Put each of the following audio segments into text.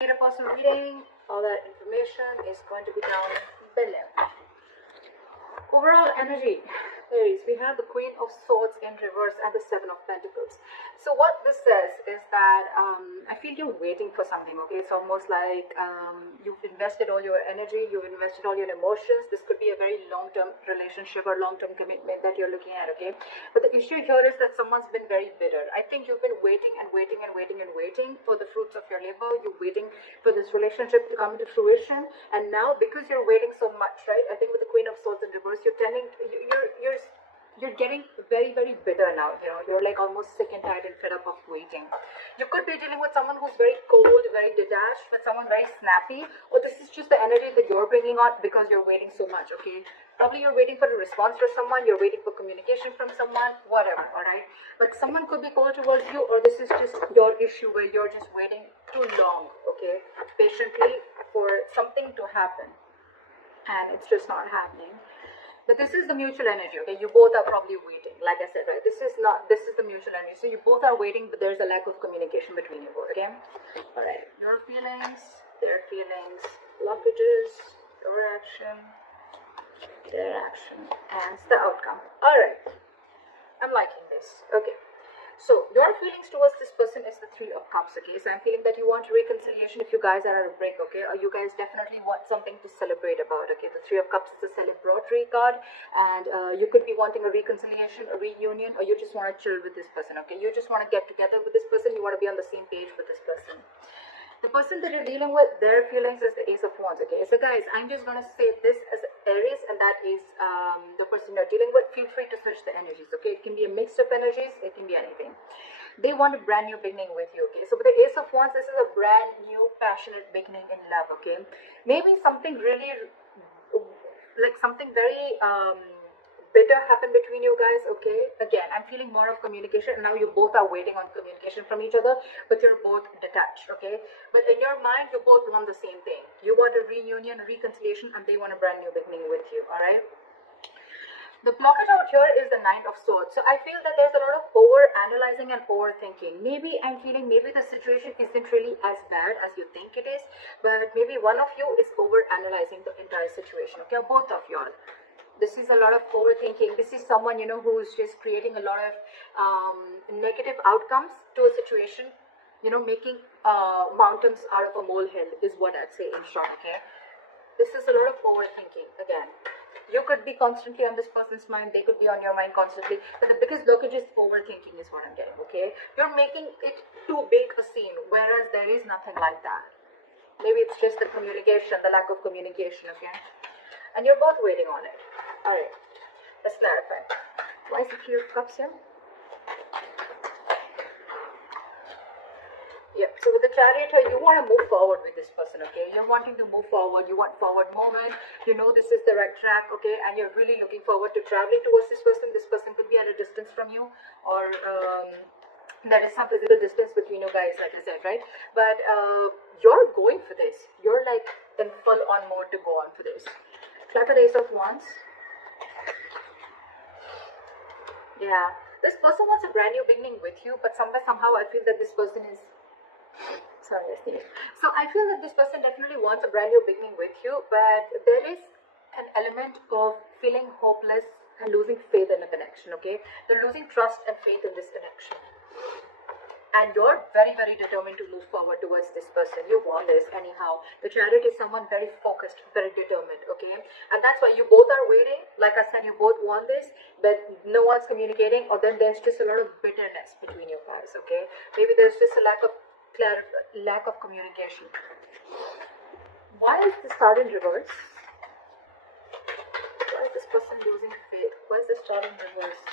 Get a personal reading. All that information is going to be down below. Overall energy, Aries, we have the Queen of Swords in reverse and the Seven of Pentacles. So what this says is that I feel you're waiting for something, okay? It's almost like you've invested all your energy, you've invested all your emotions. This could be a very long-term relationship or long-term commitment that you're looking at, okay? But the issue here is that someone's been very bitter. I think you've been waiting and waiting and waiting and waiting for the fruits of your labor. You're waiting for this relationship to come into fruition. And now, because you're waiting so much, right? I think with the Queen of Swords in reverse, you're getting very, very bitter now. You know, you're like almost sick and tired and fed up of waiting. You could be dealing with someone who's very cold, very detached, but someone very snappy, or this is just the energy that you're bringing out because you're waiting so much, okay? Probably you're waiting for a response from someone, you're waiting for communication from someone, whatever, all right? But someone could be cold towards you, or this is just your issue where you're just waiting too long, okay? Patiently for something to happen, and it's just not happening. But this is the mutual energy, okay? You both are probably waiting, like I said, right? This is the mutual energy. So you both are waiting, but there's a lack of communication between you both, okay? All right, your feelings, their feelings, blockages, your action, their action, and the outcome. All right, I'm liking this, okay. So your feelings towards this person is the Three of Cups, okay? So I'm feeling that you want reconciliation if you guys are at a break, okay? Or you guys definitely want something to celebrate about, okay? The Three of Cups is a celebratory card, and you could be wanting a reconciliation, a reunion, or you just want to chill with this person, okay? You just want to get together with this person, you want to be on the same page with this person. The person that you're dealing with, their feelings is the Ace of Wands, okay? So guys, I'm just going to say this as Aries, and that is the person you're dealing with. Feel free to switch the energies, okay? It can be a mix of energies, it can be anything. They want a brand new beginning with you, okay? So with the Ace of Wands, this is a brand new, passionate beginning in love, okay? Maybe something really, like something very bitter happened between you guys, okay? Again, I'm feeling more of communication. Now you both are waiting on communication from each other, but you're both detached, okay? But in your mind, you both want the same thing. You want a reunion, a reconciliation, and they want a brand new beginning with you, all right? The blockage out here is the Nine of Swords. So I feel that there's a lot of over-analyzing and overthinking. Maybe I'm feeling maybe the situation isn't really as bad as you think it is, but maybe one of you is over-analyzing the entire situation, okay? Both of you all. This is a lot of overthinking. This is someone, you know, who's just creating a lot of negative outcomes to a situation, you know, making mountains out of a molehill is what I'd say in short, okay? This is a lot of overthinking. Again, you could be constantly on this person's mind, they could be on your mind constantly, but the biggest blockage is overthinking is what I'm getting, okay? You're making it too big a scene, whereas there is nothing like that. Maybe it's just the communication, the lack of communication, okay? And you're both waiting on it. Alright, let's clarify. Why is the Three of Cups here? Yep, so with the Chariot here, you want to move forward with this person, okay? You're wanting to move forward, you want forward movement, you know this is the right track, okay? And you're really looking forward to traveling towards this person. This person could be at a distance from you, or there is some physical distance between you guys, like I said, right? But you're going for this. You're like in full on mode to go on for this. Try for the Ace of Wands. Yeah, this person wants a brand new beginning with you, but somehow I feel that this person is, sorry, so I feel that this person definitely wants a brand new beginning with you, but there is an element of feeling hopeless and losing faith in a connection, okay? They're losing trust and faith in this connection. And you're very, very determined to move forward towards this person. You want this anyhow. The Chariot is someone very focused, very determined, okay? And that's why you both are waiting. Like I said, you both want this, but no one's communicating, or then there's just a lot of bitterness between you guys, okay? Maybe there's just a lack of communication. Why is the Star in reverse? Why is this person losing faith? Why is the Star in reverse?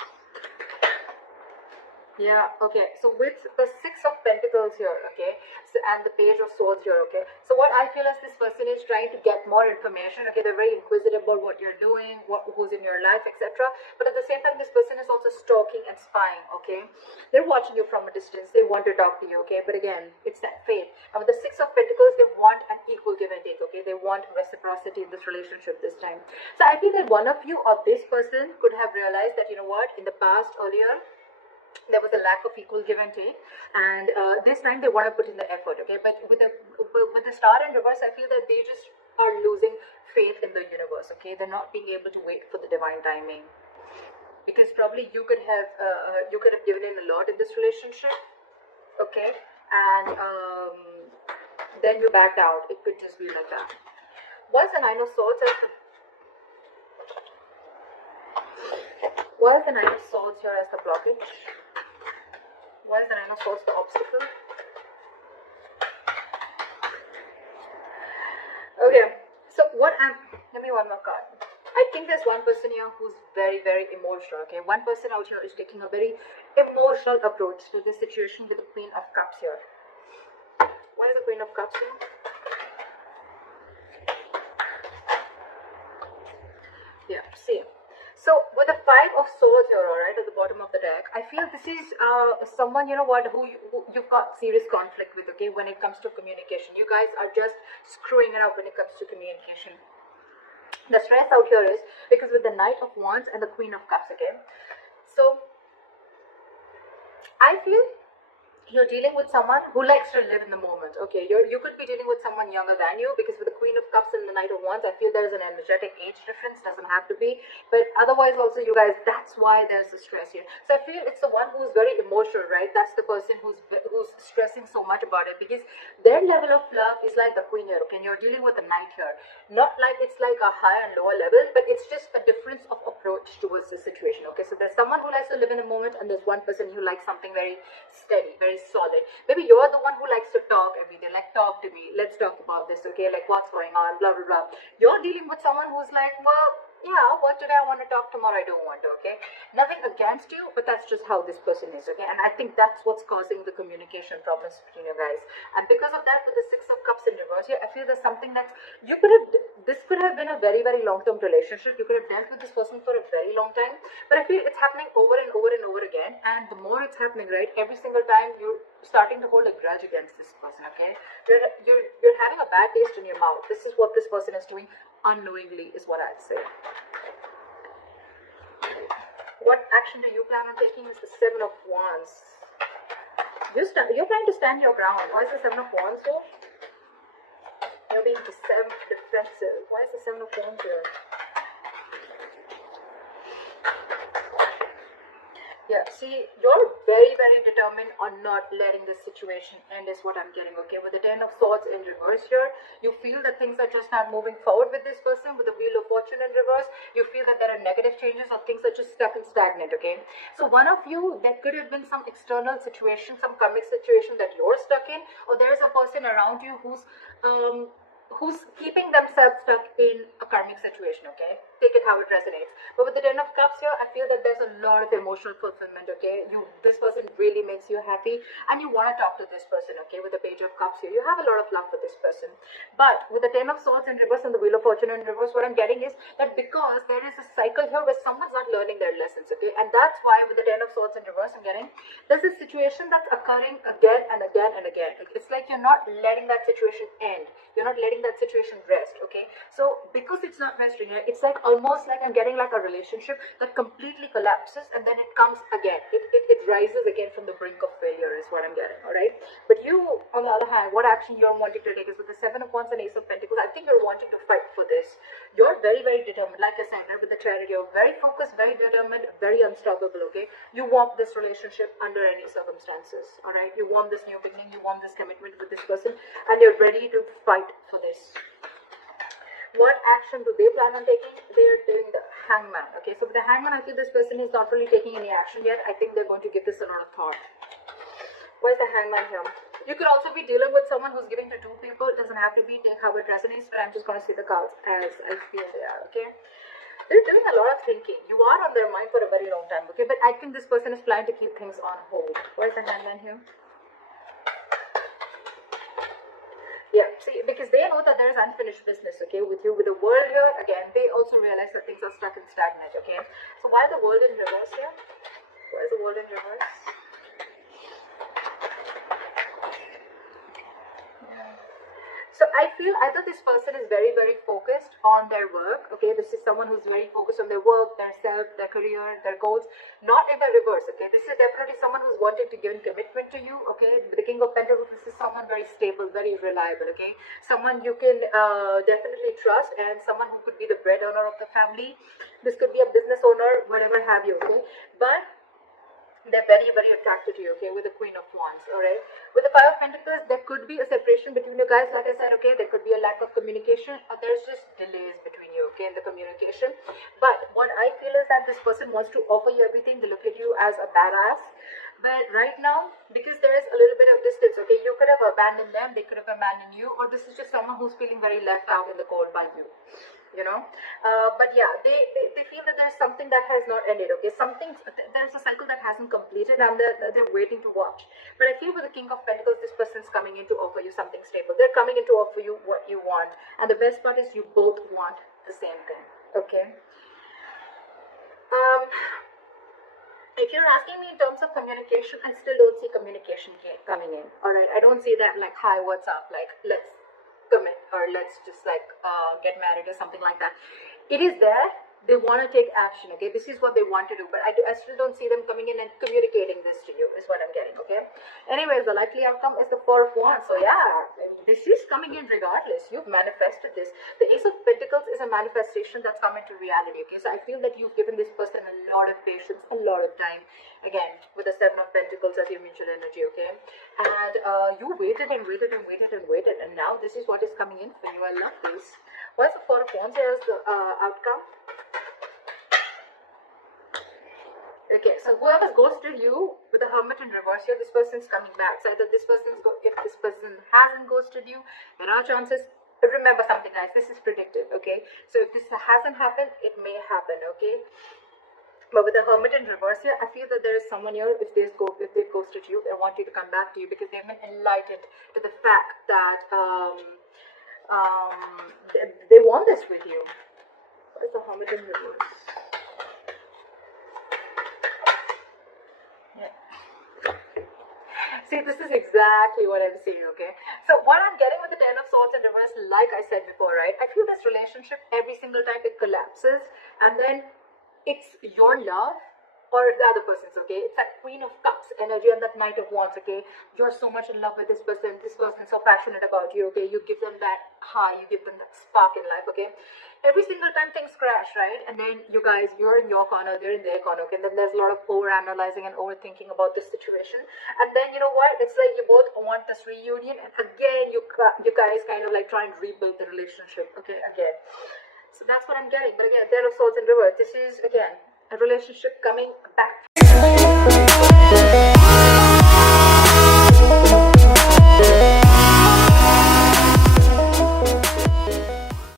Yeah, okay, so with the Six of Pentacles here, okay, so, and the Page of Swords here, okay, so what I feel is this person is trying to get more information, okay, they're very inquisitive about what you're doing, who's in your life, etc., but at the same time, this person is also stalking and spying, okay, they're watching you from a distance, they want to talk to you, okay, but again, it's that faith, and with the Six of Pentacles, they want an equal give and take, okay, they want reciprocity in this relationship this time. So I feel that one of you or this person could have realized that, you know what, in the past, earlier, there was a lack of equal give and take, and this time they want to put in the effort, okay? But with the star in reverse, I feel that they just are losing faith in the universe, okay? They're not being able to wait for the divine timing, because probably you could have given in a lot in this relationship, okay? And then you backed out. It could just be like that. Why is the Nine of Swords as the here as the blockage? Why is the Nine of Swords the obstacle? Okay, so let me one more card. I think there's one person here who's very, very emotional, okay? One person out here is taking a very emotional approach to this situation with the Queen of Cups here. Why is the Queen of Cups here? Yeah, see. So with the Five of Swords here, alright, at the bottom of the deck, I feel this is someone, you know what, who you've got serious conflict with, okay, when it comes to communication. You guys are just screwing it up when it comes to communication. The stress out here is because with the Knight of Wands and the Queen of Cups, okay. So I feel you're dealing with someone who likes to live in the moment, okay? You could be dealing with someone younger than you, because with the Queen of Cups and the Knight of Wands, I feel there's an energetic age difference. Doesn't have to be, but otherwise also, you guys, that's why there's the stress here. So I feel it's the one who's very emotional, right? That's the person who's stressing so much about it, because their level of love is like the Queen here, okay? And you're dealing with the Knight here. Not like it's like a higher and lower level, but it's just a difference of approach towards the situation, okay? So there's someone who likes to live in a moment, and there's one person who likes something very steady, very solid. Maybe you're the one who likes to talk every day, like, talk to me, let's talk about this, okay, like, what's going on, blah blah blah. You're dealing with someone who's like, well, yeah, what today I want to talk, tomorrow I don't want to, okay? Nothing against you, but that's just how this person is, okay? And I think that's what's causing the communication problems between you guys. And because of that, with the Six of Cups in reverse here, I feel there's something that this could have been a very, very long-term relationship. You could have dealt with this person for a very long time, but I feel it's happening over and over and over again. And the more it's happening, right, every single time you're starting to hold a grudge against this person, okay? You're having a bad taste in your mouth. This is what this person is doing unknowingly, is what I'd say. What action do you plan on taking is the Seven of Wands. You're trying to stand your ground. Why is the Seven of Wands here? You're being defensive. Why is the Seven of Wands here? Yeah, see, you're very, very determined on not letting this situation end, is what I'm getting, okay? With the Ten of Swords in reverse here, you feel that things are just not moving forward with this person. With the Wheel of Fortune in reverse, you feel that there are negative changes, or things are just stuck and stagnant, okay? So one of you, there could have been some external situation, some karmic situation that you're stuck in, or there's a person around you who's keeping themselves stuck in a karmic situation, okay? Take it how it resonates. But with the Ten of Cups here, I feel that there's a lot of emotional fulfillment, okay? This person really makes you happy, and you want to talk to this person, okay? With the Page of Cups here, you have a lot of love for this person. But with the Ten of Swords in reverse and the Wheel of Fortune in reverse, what I'm getting is that because there is a cycle here where someone's not learning their lessons, okay? And that's why with the Ten of Swords in reverse, I'm getting there's a situation that's occurring again and again and again. It's like you're not letting that situation end. You're not letting that situation rest, okay? So because it's not resting, it's like almost like I'm getting like a relationship that completely collapses, and then it comes again. It rises again from the brink of failure, is what I'm getting, all right? But you, on the other hand, what action you're wanting to take is with the Seven of Wands and Ace of Pentacles. I think you're wanting to fight for this. You're very, very determined. Like I said, right, with the Chariot, you're very focused, very determined, very unstoppable, okay? You want this relationship under any circumstances, all right? You want this new beginning, you want this commitment with this person, and you're ready to fight for this. What action do they plan on taking? They are doing the Hangman, okay? So with the Hangman, I feel this person is not really taking any action yet. I think they're going to give this a lot of thought. Where's the Hangman here? You could also be dealing with someone who's giving to two people. It doesn't have to be, take how it resonates, but I'm just going to see the cards as I feel they are, okay? They're doing a lot of thinking. You are on their mind for a very long time, okay? But I think this person is planning to keep things on hold. Where's the Hangman here? Yeah, see, because they know that there is unfinished business, okay, with you. With the World here, again, they also realize that things are stuck and stagnant, okay? So why the World in reverse here? Why is the World in reverse? So I feel either this person is very, very focused on their work. Okay, this is someone who's very focused on their work, their self, their career, their goals. Not in the reverse. Okay, this is definitely someone who's wanting to give commitment to you. Okay, the King of Pentacles, this is someone very stable, very reliable. Okay, someone you can definitely trust, and someone who could be the breadwinner of the family. This could be a business owner, whatever have you. Okay, but they're very, very attracted to you, okay, with the Queen of Wands, alright? With the Five of Pentacles, there could be a separation between you guys, like I said, okay, there could be a lack of communication, or there's just delays between you, okay, in the communication. But what I feel is that this person wants to offer you everything, they look at you as a badass. But right now, because there is a little bit of distance, okay, you could have abandoned them, they could have abandoned you, or this is just someone who's feeling very left out in the cold by you. You know, but yeah, they feel that there's something that has not ended, okay, there's a cycle that hasn't completed, and they're waiting to watch. But I feel with the King of Pentacles, this person's coming in to offer you something stable. They're coming in to offer you what you want, and the best part is you both want the same thing, okay. If you're asking me in terms of communication, I still don't see communication coming in, all right. I don't see that like, hi, what's up, like, let's commit, or let's just like get married or something like that. It is there, they want to take action, okay, this is what they want to do, but I still don't see them coming in and communicating this to you, is what I'm getting, okay. Anyways, the likely outcome is the Four of Wands. So yeah, this is coming in regardless. You've manifested this. The Ace of Pentacles is a manifestation that's come into reality, okay. So I feel that you've given this person a lot of patience, a lot of time, again with the Seven of Pentacles as your mutual energy, okay. And you waited and waited and waited and waited, and now this is what is coming in for you. I love this. What's the Four of Wands as the outcome? Okay, so whoever's ghosted you with the Hermit in reverse here, this person's coming back. So either this person's, if this person hasn't ghosted you, there are chances. Remember something, guys, this is predictive, okay. So if this hasn't happened, it may happen, okay. But with the Hermit in reverse here, I feel that there is someone here, if they've ghosted you, they want you to come back to you because they've been enlightened to the fact that they want this with you. What is the Hermit in reverse? Yeah. See, this is exactly what I'm saying, okay? So what I'm getting with the Ten of Swords in reverse, like I said before, right? I feel this relationship, every single time it collapses, and then it's your love or the other person's, okay. It's that Queen of Cups energy and that Knight of Wands, okay. You're so much in love with this person is so passionate about you, okay. You give them that high, you give them that spark in life, okay. Every single time things crash, right, and then you guys, you're in your corner, they're in their corner, okay. And then there's a lot of over-analyzing and overthinking about this situation, and then you know what, it's like you both want this reunion, and again you guys kind of like try and rebuild the relationship, okay, again. So that's what I'm getting. But again, Ten of Swords in reverse. This is, again, a relationship coming back.